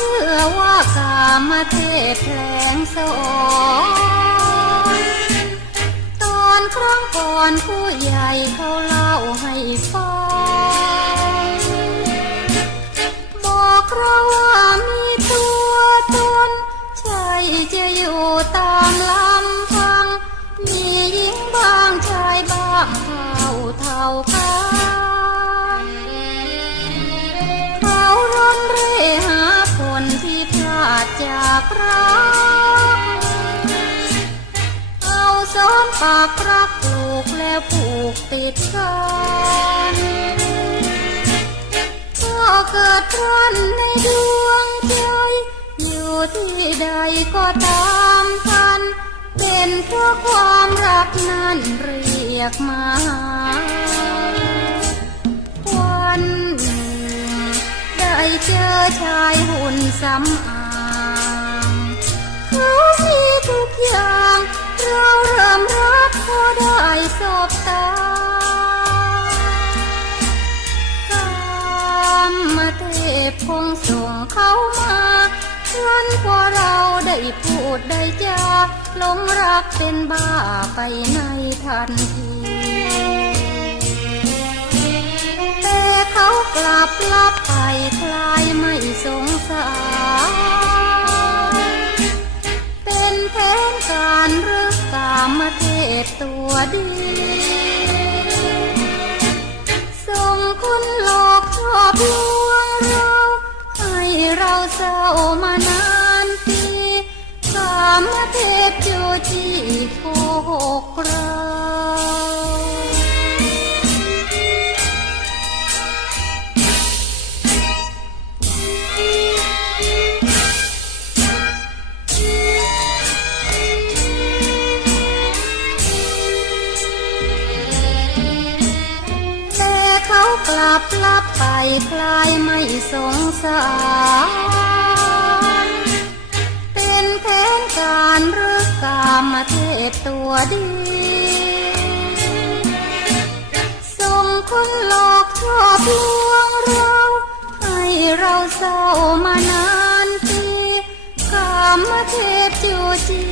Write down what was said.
ชื่อว่ากามเทพแผลงสตอนครั้งก่อนผู้ใหญ่เขาเล่าให้ฟังบอกเราว่ามีตัวตนใช่จะอยู่ตามลำพัง มีหญิงบางชายบางเท่าเท่ากัน อมปากรักปลูกแล้วผูกติดกันก็เกิดร้อนในดวงใจ อยู่ที่ใดก็ตามทัน เป็นเพราะความรักนั้นเรียกมาวันหนึ่งได้เจอชายหุ่นสำอางเขามี คงส่งเขามาครั้นพอเราได้พูดได้จาหลงรักเป็นบ้าไปในทันทีแต่เขากลับลับไปคลายไม่สงสารเป็นแผนการหรือกามเทพตัวดี กเราแต่เขากลับลับไปคลายไม่สงสาร เป็นแผนการหรื ษตัวดีสมคนหลอกชอบลวงเรา ให้เราเศร้ามานานปีกามเทพจูจี